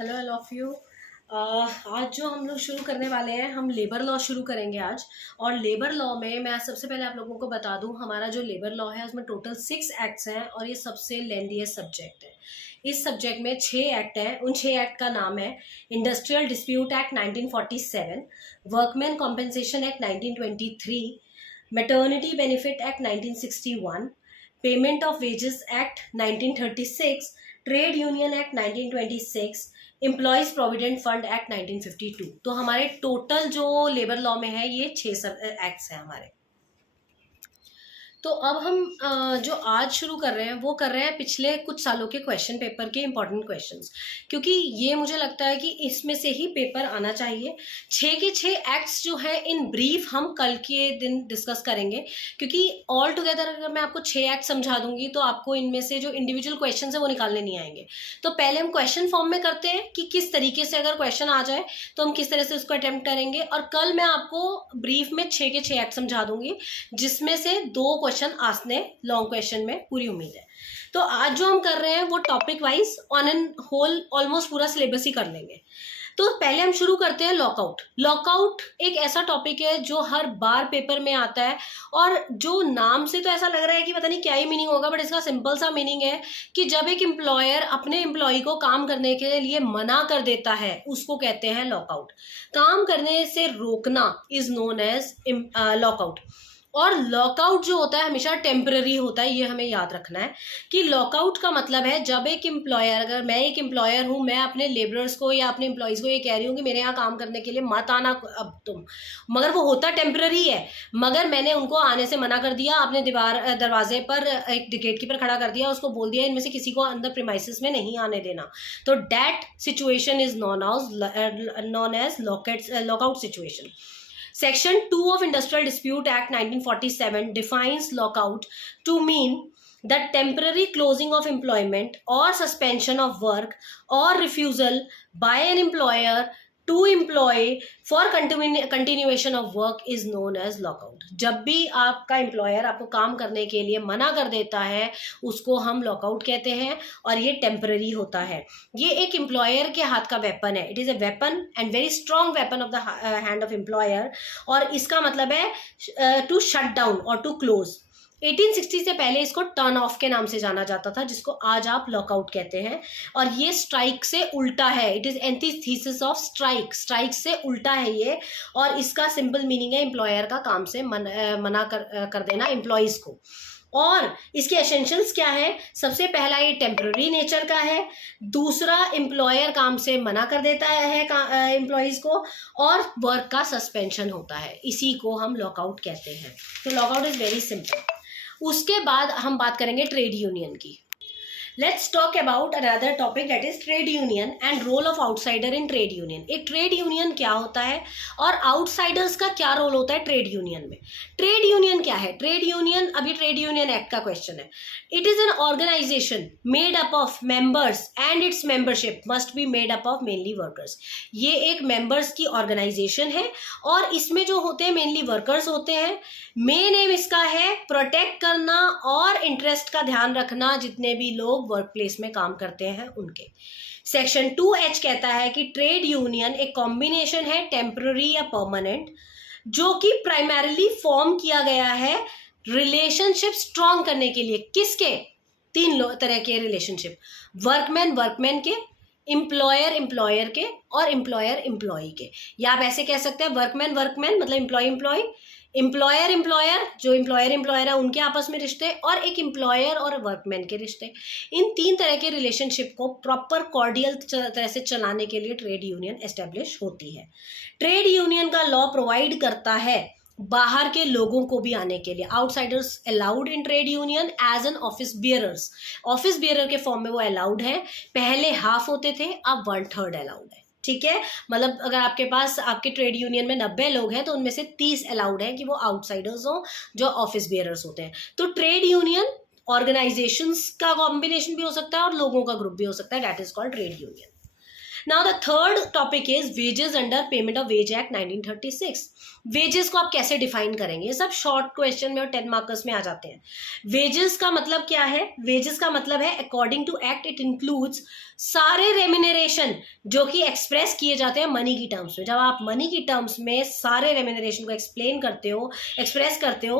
Hello all of you. आज जो हम लोग शुरू करने वाले हैं, हम लेबर लॉ शुरू करेंगे आज। और लेबर लॉ में मैं सबसे पहले आप लोगों को बता दूं, हमारा जो लेबर लॉ है उसमें टोटल 6 एक्ट्स हैं और ये सबसे लेंथीएस्ट सब्जेक्ट है। इस सब्जेक्ट में 6 एक्ट हैं। उन 6 एक्ट का नाम है industrial dispute act 1947, workman compensation act 1923, maternity benefit act 1961, payment of wages act 1936, trade union act 1926, employees provident fund act 1952। तो हमारे टोटल जो लेबर लॉ में है ये 6 सब एक्ट्स हैं हमारे। तो अब हम जो आज शुरू कर रहे हैं वो कर रहे हैं पिछले कुछ सालों के क्वेश्चन पेपर के इंपॉर्टेंट क्वेश्चंस, क्योंकि ये मुझे लगता है कि इसमें से ही पेपर आना चाहिए। 6 के 6 एक्ट्स जो है इन ब्रीफ हम कल के दिन डिस्कस करेंगे, क्योंकि ऑल टुगेदर अगर मैं आपको 6 एक्ट समझा दूंगी तो आपको इनमें से जो इंडिविजुअल क्वेश्चन है वो निकालने नहीं आएंगे। तो पहले हम क्वेश्चन फॉर्म में करते हैं कि किस तरीके से अगर क्वेश्चन आ जाए तो हम किस तरह से उसको अटेम्प्ट करेंगे, और कल मैं आपको ब्रीफ में 6 के 6 एक्ट समझा दूंगी, जिसमें से 2 क्वेश्चन आसने लॉन्ग क्वेश्चन में, पूरी उम्मीद है। तो आज जो हम कर रहे हैं वो topic wise on an whole almost पूरा सिलेबस ही कर लेंगे। तो पहले हम शुरू करते हैं लॉकआउट। लॉकआउट एक ऐसा टॉपिक है जो हर बार पेपर में आता है, और जो नाम से तो ऐसा लग रहा है कि पता नहीं क्या ही मीनिंग होगा, बट इसका सिंपल सा मीनिंग है कि जब एक एम्प्लॉयर अपने एम्प्लॉय को काम करने के लिए मना कर देता है उसको कहते हैं लॉकआउट। काम करने से रोकना इज नोन एज लॉकआउट। और लॉकआउट जो होता है हमेशा टेम्पररी होता है, ये हमें याद रखना है कि लॉकआउट का मतलब है जब एक एम्प्लॉयर, अगर मैं एक एम्प्लॉयर हूं, मैं अपने लेबरर्स को या अपने एम्प्लॉयज को ये कह रही हूँ कि मेरे यहाँ काम करने के लिए मत आना अब तुम, मगर वो होता टेम्पररी है, मगर मैंने उनको आने से मना कर दिया, अपने दरवाजे पर एक गेट कीपर खड़ा कर दिया, उसको बोल दिया इनमें से किसी को अंदर प्रीमाइसेस में नहीं आने देना, तो that situation is known as lockout situation. Section 2 of Industrial Dispute Act 1947 defines lockout to mean the temporary closing of employment or suspension of work or refusal by an employer to employ for continuation of work is known as lockout। जब भी आपका employer आपको काम करने के लिए मना कर देता है उसको हम लॉकआउट कहते हैं, और ये टेम्पररी होता है। ये एक एम्प्लॉयर के हाथ का वेपन है, it is a weapon and very strong weapon of the hand of employer, और इसका मतलब है टू शट डाउन और टू क्लोज। 1860 से पहले इसको टर्न ऑफ के नाम से जाना जाता था, जिसको आज आप लॉकआउट कहते हैं, और ये स्ट्राइक से उल्टा है। It is antithesis of strike, strike से उल्टा है ये, और इसका सिंपल मीनिंग है एम्प्लॉयर का काम से मना कर देना एम्प्लॉयज को। और इसके एसेंशियल्स क्या है? सबसे पहला ये टेम्पररी नेचर का है, दूसरा एम्प्लॉयर काम से मना कर देता है एम्प्लॉयज को, और वर्क का सस्पेंशन होता है, इसी को हम लॉकआउट कहते हैं। तो लॉकआउट इज वेरी सिंपल। उसके बाद हम बात करेंगे ट्रेड यूनियन की। Let's talk about another topic, that is trade union and role of outsider in trade union। एक ट्रेड यूनियन क्या होता है और आउटसाइडर्स का क्या रोल होता है ट्रेड यूनियन में। ट्रेड यूनियन क्या है? ट्रेड यूनियन, अभी ट्रेड यूनियन एक्ट का क्वेश्चन है। It is an organisation made up of members and its membership must be made up of mainly workers. ये एक मेंबर्स की ऑर्गेनाइजेशन है और इसमें जो होते हैं मेनली वर्कर्स होते हैं। मेन एम इसका है प्रोटेक्ट करना और इंटरेस्ट का ध्यान रखना जितने भी लोग वर्क प्लेस में काम करते हैं उनके। सेक्शन 2H कहता है कि ट्रेड यूनियन एक कॉम्बिनेशन है टेम्पररी या परमानेंट, जो कि प्राइमरीली फॉर्म किया गया है रिलेशनशिप स्ट्रॉन्ग करने के लिए। किसके? 3 तरह के रिलेशनशिप, वर्कमैन के, एम्प्लॉयर एम्प्लॉयर के, और एम्प्लॉयर एम्प्लॉय के। या आप ऐसे कह सकते हैं वर्कमैन मतलब एम्प्लॉय, एम्प्लॉयर जो एम्प्लॉयर है उनके आपस में रिश्ते, और एक एम्प्लॉयर और वर्कमैन के रिश्ते। इन 3 तरह के रिलेशनशिप को प्रॉपर कॉर्डियल तरह से चलाने के लिए ट्रेड यूनियन एस्टेब्लिश होती है। ट्रेड यूनियन का लॉ प्रोवाइड करता है बाहर के लोगों को भी आने के लिए, outsiders allowed in trade union as an office bearers. Office bearer के फॉर्म में वो अलाउड है, पहले हाफ होते थे, अब 1/3 अलाउड है। ठीक है, मतलब अगर आपके पास आपके ट्रेड यूनियन में 90 लोग हैं तो उनमें से 30 अलाउड हैं कि वो आउटसाइडर्स हो, जो ऑफिस बियरर्स होते हैं। तो ट्रेड यूनियन ऑर्गेनाइजेशंस का कॉम्बिनेशन भी हो सकता है और लोगों का ग्रुप भी हो सकता है, that is called trade union. Now the third topic is wages under payment of wage act 1936। Wages को आप कैसे डिफाइन करेंगे, ये सब शॉर्ट क्वेश्चन में और 10 मार्कर्स में आ जाते हैं। वेजेस का मतलब क्या है? वेजेस का मतलब है according to act it includes सारे रेम्यूनरेशन जो कि एक्सप्रेस किए जाते हैं मनी की टर्म्स में। जब आप मनी की टर्म्स में सारे रेम्यूनरेशन को एक्सप्लेन करते हो, एक्सप्रेस करते हो,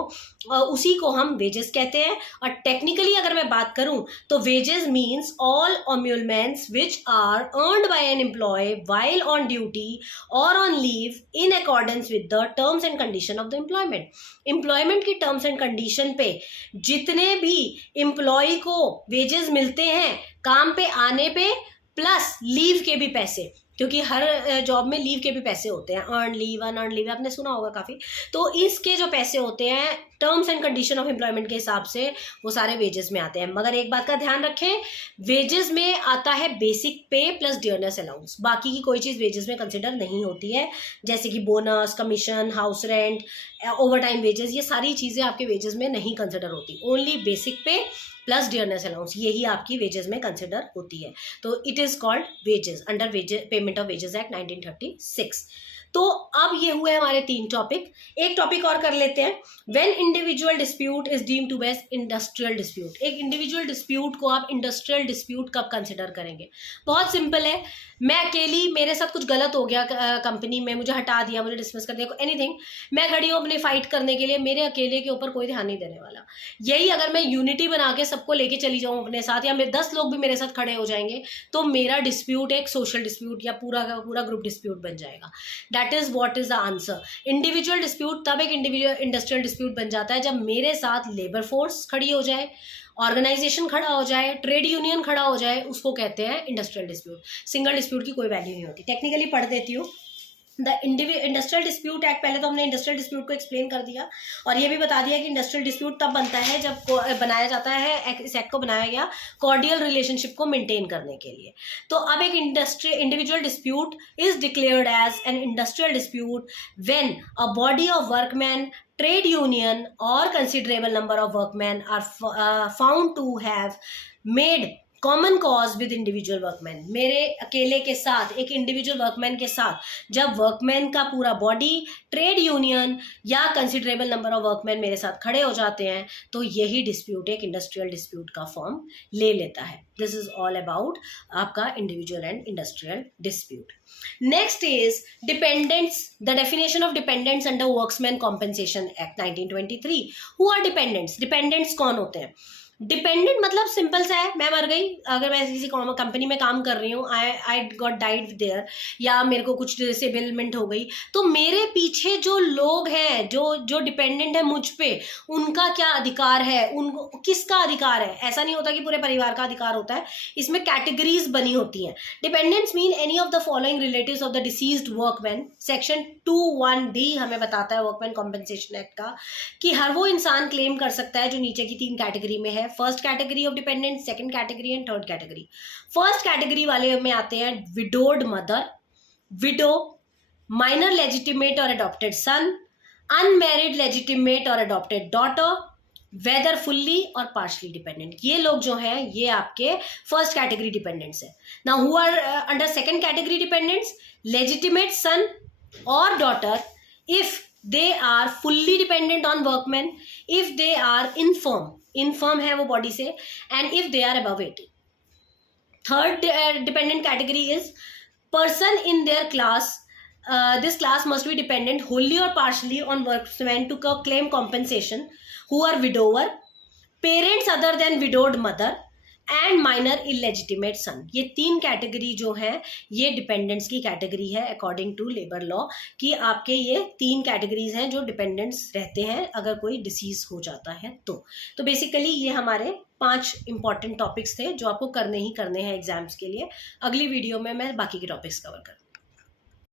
उसी को हम वेजेस कहते हैं। और टेक्निकली अगर मैं बात करूं तो wages means all emoluments which are earned by an employee while on duty or on leave in accordance with the terms and condition of the employment। Employment की टर्म्स एंड कंडीशन पे जितने भी employ को wages मिलते हैं काम पे आने पे, प्लस लीव के भी पैसे, क्योंकि हर जॉब में लीव के भी पैसे होते हैं, अर्न लीव, अनअर्न लीव, आपने सुना होगा काफ़ी। तो इसके जो पैसे होते हैं terms and condition of employment के हिसाब से वो सारे वेजेस में आते हैं। मगर एक बात का ध्यान रखें, वेजेस में आता है बेसिक पे प्लस डियरनेस अलाउंस, बाकी की कोई चीज़ वेजेस में कंसिडर नहीं होती है, जैसे कि bonus, commission, house rent, over time wages, ये सारी चीज़ें आपके वेजेस में नहीं कंसिडर होती। ओनली बेसिक पे प्लस डियरनेस अलाउंस यही आपकी वेजेस में कंसिडर होती है। तो it is called wages under payment of wages act 1936। तो अब ये हुए हमारे 3 टॉपिक। एक टॉपिक और कर लेते हैं, when individual dispute is deemed to be industrial dispute. एक इंडिविजुअल डिस्प्यूट को आप इंडस्ट्रियल डिस्प्यूट कब कंसिडर करेंगे? बहुत सिंपल है, मैं अकेली, मेरे साथ कुछ गलत हो गया कंपनी में, मुझे हटा दिया, मुझे डिसमिस कर दिया, एनीथिंग, मैं खड़ी हूँ अपने फाइट करने के लिए, मेरे अकेले के ऊपर कोई ध्यान नहीं देने वाला। यही अगर मैं यूनिटी बना के सबको लेके चली जाऊँ अपने साथ, या मेरे 10 लोग भी मेरे साथ खड़े हो जाएंगे, तो मेरा डिस्प्यूट एक सोशल डिस्प्यूट या पूरा का पूरा ग्रुप डिस्प्यूट बन जाएगा। That is what is the answer. Individual dispute तब एक इंडस्ट्रियल डिस्प्यूट बन जाता है जब मेरे साथ लेबर फोर्स खड़ी हो जाए, ऑर्गेनाइजेशन खड़ा हो जाए, ट्रेड यूनियन खड़ा हो जाए, उसको कहते हैं इंडस्ट्रियल डिस्प्यूट। सिंगल डिस्प्यूट की कोई वैल्यू नहीं होती। टेक्निकली पढ़ देती हूँ। द इंडस्ट्रियल डिस्प्यूट एक्ट, पहले तो हमने इंडस्ट्रियल डिस्प्यूट को एक्सप्लेन कर दिया और ये भी बता दिया कि इंडस्ट्रियल डिस्प्यूट तब बनता है जब बनाया जाता है, इस एक्ट को बनाया गया कॉर्डियल रिलेशनशिप को मेंटेन करने के लिए। तो अब एक individual dispute is declared as an industrial dispute when a body of workman, trade union or considerable number of workmen are found to have made common cause with individual workman. मेरे अकेले के साथ, एक इंडिविजुअल वर्कमैन के साथ जब workman का पूरा बॉडी, ट्रेड यूनियन या कंसिडरेबल नंबर ऑफ वर्कमैन मेरे साथ खड़े हो जाते हैं, तो यही डिस्प्यूट एक इंडस्ट्रियल डिस्प्यूट का फॉर्म ले लेता है। दिस इज ऑल अबाउट आपका individual and industrial dispute. Next is dependents, the definition of dependents under workmen's compensation act 1923। Who are dependents? Dependents कौन होते हैं? डिपेंडेंट मतलब सिंपल सा है, मैं मर गई, अगर मैं किसी कंपनी में काम कर रही हूँ, आई गॉट डाइड देयर, या मेरे को कुछ डिसेबलमेंट हो गई, तो मेरे पीछे जो लोग हैं, जो डिपेंडेंट है मुझ पे, उनका क्या अधिकार है, उनको किसका अधिकार है? ऐसा नहीं होता कि पूरे परिवार का अधिकार होता है, इसमें कैटेगरीज बनी होती हैं। Dependents mean any of the following relatives of the deceased workman. Section 2(1)(d) हमें बताता है वर्कमैन कॉम्पेंसेशन एक्ट का कि हर वो इंसान क्लेम कर सकता है जो नीचे की 3 कैटेगरी में है। First category of dependent, second category and third category. First category वाले में आते हैं widowed mother, widow, minor legitimate और अडॉप्टेड सन, अनमैरिड लेजिटिमेट और अडॉप्टेड डॉटर, वेदर फुल्ली और पार्शली डिपेंडेंट। ये लोग जो हैं ये आपके फर्स्ट कैटेगरी डिपेंडेंट्स है। Now who are under second category dependents? Legitimate son और daughter if they are fully dependent on workmen, if they are infirm है वो बॉडी से, and if they are above 80। Third dependent category is person in their class, this class must be dependent wholly or partially on workmen to claim compensation, who are widower, parents other than widowed mother and minor illegitimate son. ये 3 category जो है ये dependents की category है according to labour law, कि आपके ये 3 categories हैं जो डिपेंडेंट्स रहते हैं अगर कोई डिसीज हो जाता है तो बेसिकली ये हमारे 5 इंपॉर्टेंट टॉपिक्स थे जो आपको करने ही करने हैं एग्जाम्स के लिए। अगली वीडियो में मैं बाकी के टॉपिक्स कवर करूँगी।